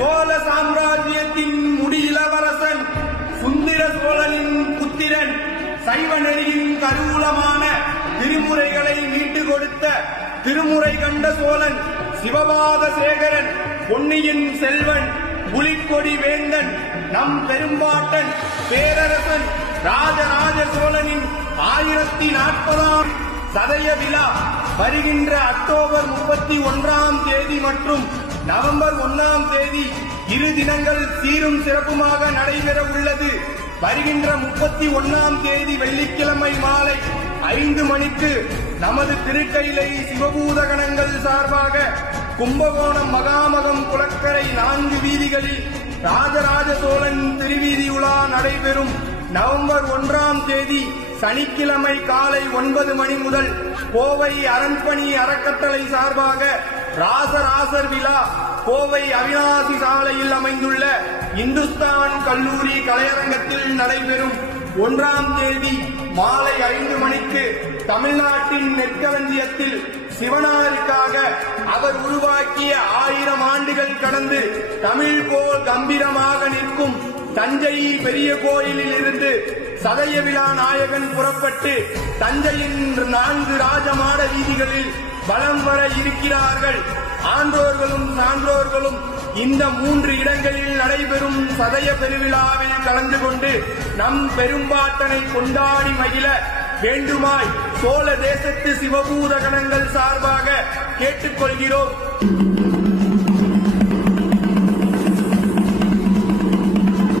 சோழ சாம்ராஜ்யத்தின் முடியிலவரசன் சுந்தர சோழனின் புத்திரன் சைவ நெறியின் கருவூலமான திருமுறைகளை மீட்டு கொடுத்த திருமுறை கண்ட சோழன் சிவபாத சேகரன் பொன்னியின் செல்வன் புலிக்கொடி வேந்தன் நம் பெரும்பாட்டன் பேரரசன் ராஜராஜ சோழனின் ஆயிரத்தி நாற்பதாம் சதய விழா வருகின்ற அக்டோபர் முப்பத்தி ஒன்றாம் தேதி மற்றும் நவம்பர் ஒன்னாம் தேதி இரு தினங்கள் சீரும் சிறப்புமாக நடைபெற உள்ளது. வருகின்ற முப்பத்தி ஒன்னாம் தேதி வெள்ளிக்கிழமை மாலை ஐந்து மணிக்கு நமது திருக்கையிலை சிவபூதகணங்கள் சார்பாக கும்பகோணம் மகாமகம் குளக்கரை நான்கு வீதிகளில் ராஜராஜ சோழன் திருவீதி உலா நடைபெறும். நவம்பர் ஒன்றாம் தேதி சனிக்கிழமை காலை ஒன்பது மணி முதல் கோவை அரண்பணி அறக்கட்டளை சார்பாக ராசராசர் விழா. கோவை அவிநாசி சாலையில் அமைந்துள்ள இந்துஸ்தான் கல்லூரி கலையரங்கத்தில் நடைபெறும் ஒன்றாம் தேதி மாலை ஐந்து மணிக்கு தமிழ்நாட்டின் நெற்களஞ்சியத்தில் சிவனாருக்காக அவர் உருவாக்கிய ஆயிரம் ஆண்டுகள் கடந்து தமிழ் போல் கம்பீரமாக நிற்கும் தஞ்சை பெரிய கோயிலில் இருந்து சதய விழா நாயகன் புறப்பட்டு தஞ்சையின் நான்கு ராஜமாட வீதிகளில் வலம் வர இருக்கிறார்கள். ஆன்றோர்களும் சான்றோர்களும் இந்த மூன்று இடங்களில் நடைபெறும் சதய பெருவிழாவில் கலந்து கொண்டு நம் பெரும்பாட்டனை கொண்டாடி மகிழ வேண்டுமாய் சோழ தேசத்து சிவபூத கணங்கள் சார்பாக கேட்டுக்கொள்கிறோம்.